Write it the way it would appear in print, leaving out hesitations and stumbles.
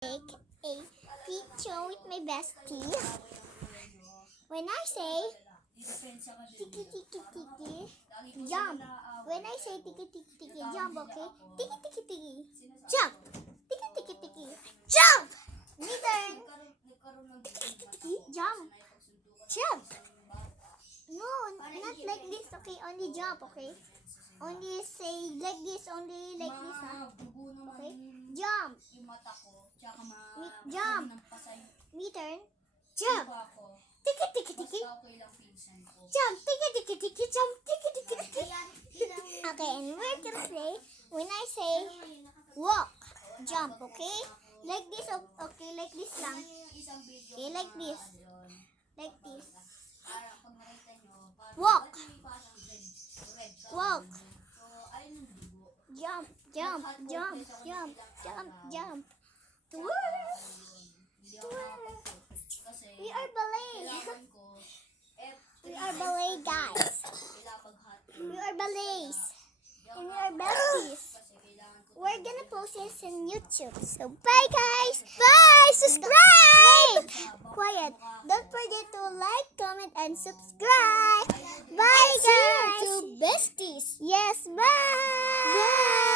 take a picture with my bestie. When I say tiki tiki tiki, jump. When I say tiki tiki tiki, jump, okay? Tiki tiki tiki, jump. Tiki tiki tiki, jump. Me turn. Tiki tiki tiki, jump. Jump. No, not like this, okay? Only jump, okay? Only say like this, only like this, ha? Okay? Jump. Jump. Me turn. Jump. Tiki tiki tiki. Jump. Tiki tiki tiki. Jump. Tiki tiki tiki. Okay, and we're gonna play when I say walk. Jump, okay? Like this, okay? Like this lang. Okay, like this. Like this. Walk. Walk. Jump, jump, jump, jump, jump, jump. Twirl. Twirl. We are ballet. We are ballet guys. We are ballets. And we are besties. We're gonna post this on YouTube. So bye guys. Bye. Subscribe. Quiet. Don't forget to like, comment, and subscribe. Bye guys. To besties. Yes. Bye. Bye.